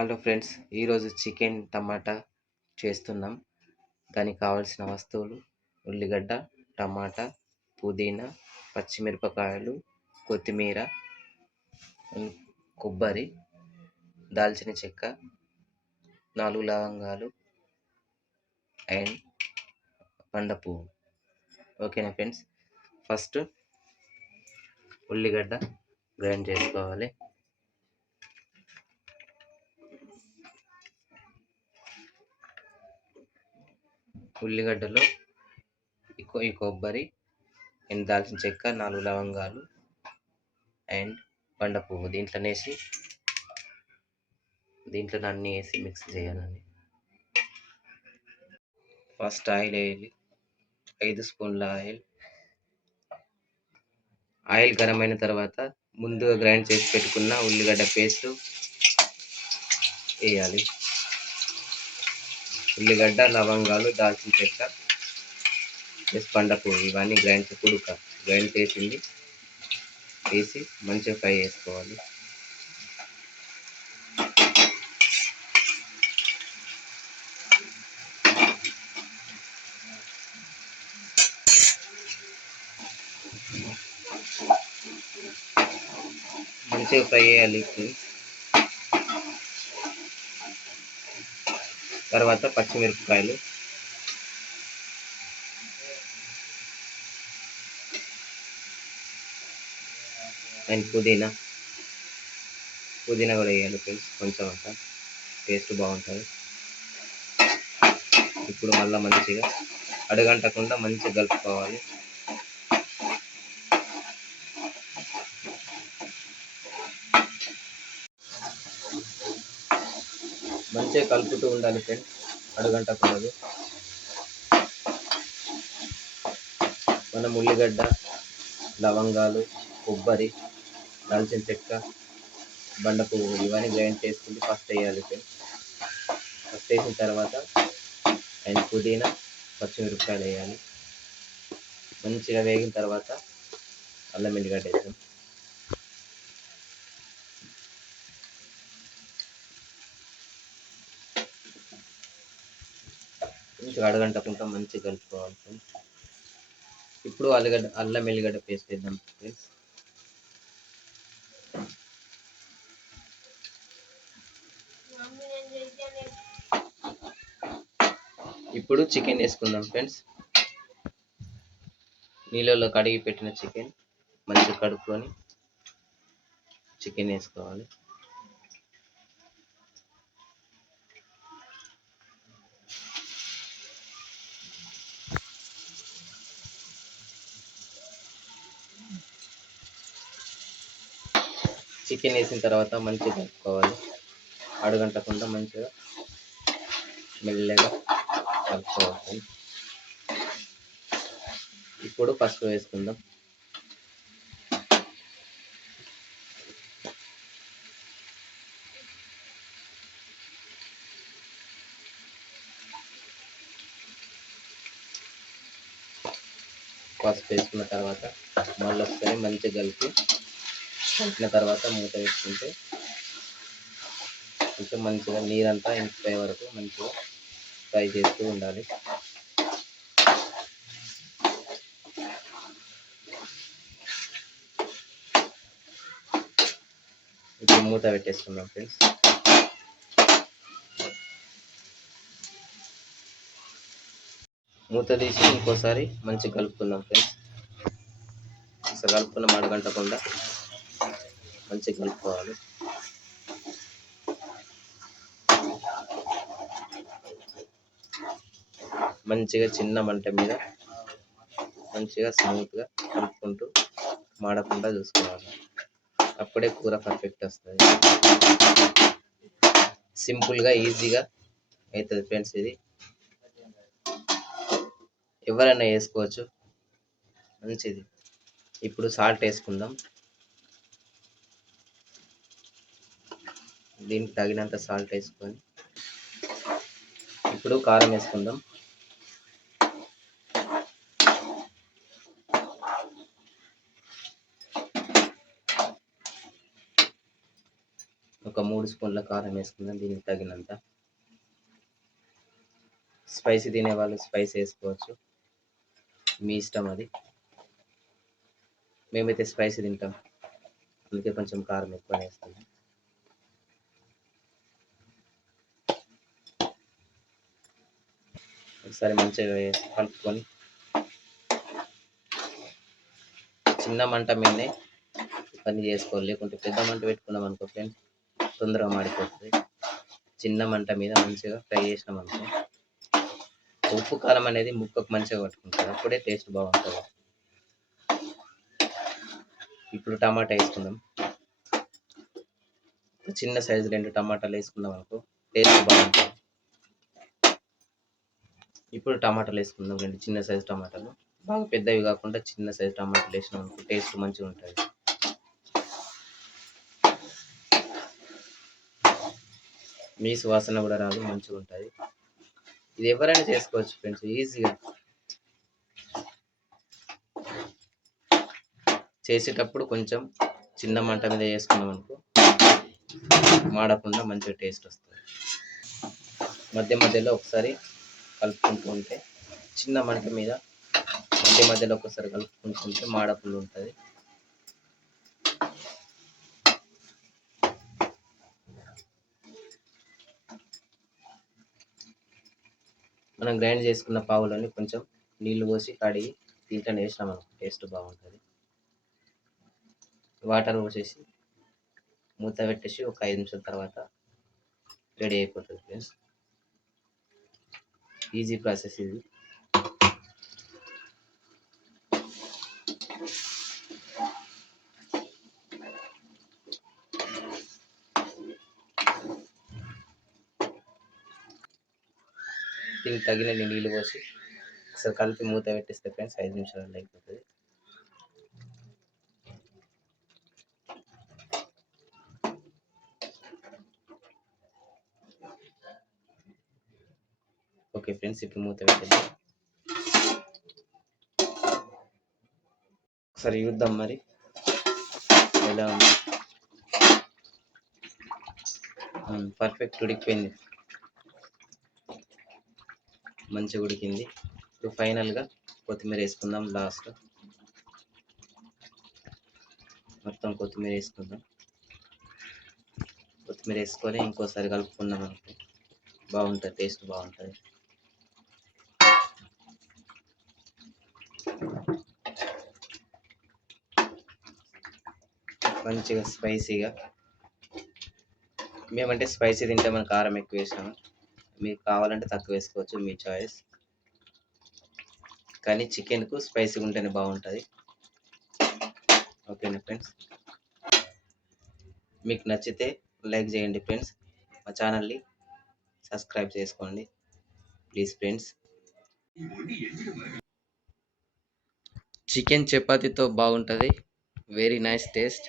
Hello friends, ఈరోజు chicken టమాటా చేస్తున్నాం. దానికి కావాల్సిన వస్తువులు: ఉల్లిగడ్డ, టమాటా, పుదీనా, పచ్చిమిరపకాయలు, కొత్తిమీర, కొబ్బరి, దాల్చిన చెక్క, 4 లవంగాలు అండ్ పండ పువ్వు. ఓకేనా ఫ్రెండ్స్, ఫస్ట్ ఉల్లిగడ్డ గ్రైండ్ చేసుకోవాలి. ఉల్లిగడ్డలో ఈ కొబ్బరి అండ్ దాల్చిన చెక్క, 4 లవంగాలు అండ్ పండ పువ్వు దీంట్లో అన్నీ వేసి మిక్స్ చేయాలండి. ఫస్ట్ ఆయిల్ వేయాలి, 5 స్పూన్ల ఆయిల్ గరం అయిన తర్వాత ముందుగా గ్రైండ్ చేసి పెట్టుకున్న ఉల్లిగడ్డ పేస్ట్ వేయాలి. ఉల్లిగడ్డ, లవంగాలు, దాల్చిన చెక్క ప్లస్ పండ పువ్వు ఇవన్నీ గ్రైండ్ చేసింది వేసి మంచిగా ఫ్రై చేసుకోవాలి. మంచిగా ఫ్రై చేయాలి. తర్వాత పచ్చిమిరపకాయలు, అండ్ పుదీనా కూడా వేయాలి ఫ్రెండ్స్, కొంచెం అంతా టేస్ట్ బాగుంటుంది. ఇప్పుడు మళ్ళీ మంచిగా అడుగంటకుండా మంచిగా కలుపుకోవాలి. మంచిగా కలుపుతూ ఉండాలి ఫ్రెండ్స్, అడుగంటకూడదు. మనం ఉల్లిగడ్డ, లవంగాలు, కొబ్బరి, దాల్చిన చెక్క, బండ పువ్వు ఇవన్నీ గ్రైండ్ చేసుకుంటే ఫస్ట్ వేయాలి ఫ్రెండ్స్. ఫస్ట్ వేసిన తర్వాత అండ్ పుదీనా, పచ్చిమిరపకాయలు వేయాలి. మంచిగా వేగిన తర్వాత అల్లం ఎల్లిగడ్డ వేద్దాం. మంచిగా అడగంటకుండా మంచిగా కలుపుకోవాలి ఫ్రెండ్స్. ఇప్పుడు అల్లం ఎల్లిగడ్డ పేస్ట్ వేద్దాం ఫ్రెండ్స్. ఇప్పుడు చికెన్ వేసుకుందాం ఫ్రెండ్స్. నీళ్ళలో కడిగి పెట్టిన చికెన్ మంచిగా కడుక్కొని చికెన్ వేసుకోవాలి. చికెన్ వేసిన తర్వాత మంచిగా కలుపుకోవాలి, అడుగంటకుండా మంచిగా మెల్లగా కలుపుకోవాలి. ఇప్పుడు పసుపు వేసుకుందాం. పసుపు వేసుకున్న తర్వాత మళ్ళీ ఒకసారి మంచిగా కలిపిన తర్వాత మూత వేసుకుంటే కొంచెం మంచిగా నీరంతా ఇంకిపోయే వరకు మంచిగా ఫ్రై చేస్తూ ఉండాలి. ఇప్పుడు మూత పెట్టేసుకుందాం ఫ్రెండ్స్. మూత తీసి ఇంకోసారి మంచిగా కలుపుకుందాం ఫ్రెండ్స్. ఒకసారి కలుపుకున్నాం, అడగంటకుండా మంచిగా కలుపుకోవాలి. మంచిగా చిన్న మంట మీద మంచిగా స్మూత్గా కలుపుకుంటూ మాడకుండా చూసుకోవాలి. అప్పుడే కూర పర్ఫెక్ట్ వస్తుంది. సింపుల్గా ఈజీగా అవుతుంది ఫ్రెండ్స్. ఇది ఎవరైనా వేసుకోవచ్చు, మంచిది. ఇప్పుడు సాల్ట్ వేసుకుందాం. దీనికి తగినంత సాల్ట్ వేసుకొని ఇప్పుడు కారం వేసుకుందాం. ఒక 3 స్పూన్ల కారం వేసుకుందాం, దీనికి తగినంత. స్పైసీ తినేవాళ్ళు స్పైసీ వేసుకోవచ్చు, మీ ఇష్టం అది. మేమైతే స్పైసీ తింటాం, అందుకే కొంచెం కారం ఎక్కువ వేస్తాము. ఒకసారి మంచిగా కలుపుకొని చిన్న మంట మీదనే పని చేసుకోవాలి, లేకుంటే పెద్ద మంట పెట్టుకున్నాం అనుకో ఫ్రెండ్స్ తొందరగా మాడిపోతుంది. చిన్న మంట మీద మంచిగా ఫ్రై చేసినాం అనుకో ఉప్పు కారం అనేది ముక్కకు మంచిగా పట్టుకుంటుంది, అప్పుడే టేస్ట్ బాగుంటుంది. ఇప్పుడు టమాటా వేసుకుందాం. చిన్న సైజు 2 టమాటాలు వేసుకున్నాం అనుకో టేస్ట్ బాగుంటుంది. ఇప్పుడు టమాటాలు వేసుకుందాం, 2 చిన్న సైజు టమాటాలు. బాగా పెద్దవి కాకుండా చిన్న సైజు టమాటాలు వేసినాం అనుకో టేస్ట్ మంచిగా ఉంటుంది. మీ సువాసన కూడా రాదు, మంచిగా ఉంటుంది. ఇది ఎవరైనా చేసుకోవచ్చు ఫ్రెండ్స్, ఈజీగా. చేసేటప్పుడు కొంచెం చిన్న మంట మీద వేసుకున్నాం అనుకో మాడకుండా మంచిగా టేస్ట్ వస్తుంది. మధ్య మధ్యలో ఒకసారి కలుపుకుంటూ ఉంటే, చిన్న మంట మీద మధ్య మధ్యలో ఒకసారి కలుపుకుంటూ ఉంటే మాడకుండా ఉంటుంది. మనం గ్రైండ్ చేసుకున్న పావులని కొంచెం నీళ్లు పోసి కడిగి దీంట్లో వేసినాం అనుకో టేస్ట్ బాగుంటుంది. వాటర్ పోసేసి మూత పెట్టేసి ఒక 5 నిమిషాల తర్వాత రెడీ అయిపోతుంది ఫ్రెండ్స్. ఈజీ ప్రాసెస్ ఇది. దీనికి తగిన నీళ్ళు పోసి ఒకసారి కలిపి మూత పెట్టేస్తే ఫ్రెండ్స్ 5 నిమిషాలలో అయిపోతుంది. ఓకే ఫ్రెండ్స్, ఇప్పుడు మూత పెట్టేద్దాం. ఒకసారి చూద్దాం మరి ఎలా ఉంది. పర్ఫెక్ట్ ఉడికిపోయింది, మంచిగా ఉడికింది. ఇప్పుడు ఫైనల్గా కొత్తిమీర వేసుకుందాం. లాస్ట్ మొత్తం కొత్తిమీర వేసుకుందాం. కొత్తిమీర వేసుకొని ఇంకోసారి కలుపుకున్నాం అనుకో బాగుంటుంది, టేస్ట్ బాగుంటుంది. మంచిగా స్పైసీగా. మేమంటే స్పైసీ తింటే మనం కారం ఎక్కువ వేసాము, మీకు కావాలంటే తక్కువ వేసుకోవచ్చు, మీ చాయిస్. కానీ చికెన్కు స్పైసీ ఉంటేనే బాగుంటుంది. ఓకేనా ఫ్రెండ్స్, మీకు నచ్చితే లైక్ చేయండి ఫ్రెండ్స్, మా ఛానల్ని సబ్స్క్రైబ్ చేసుకోండి ప్లీజ్ ఫ్రెండ్స్. చికెన్ చపాతీతో బాగుంటుంది, వెరీ నైస్ టేస్ట్.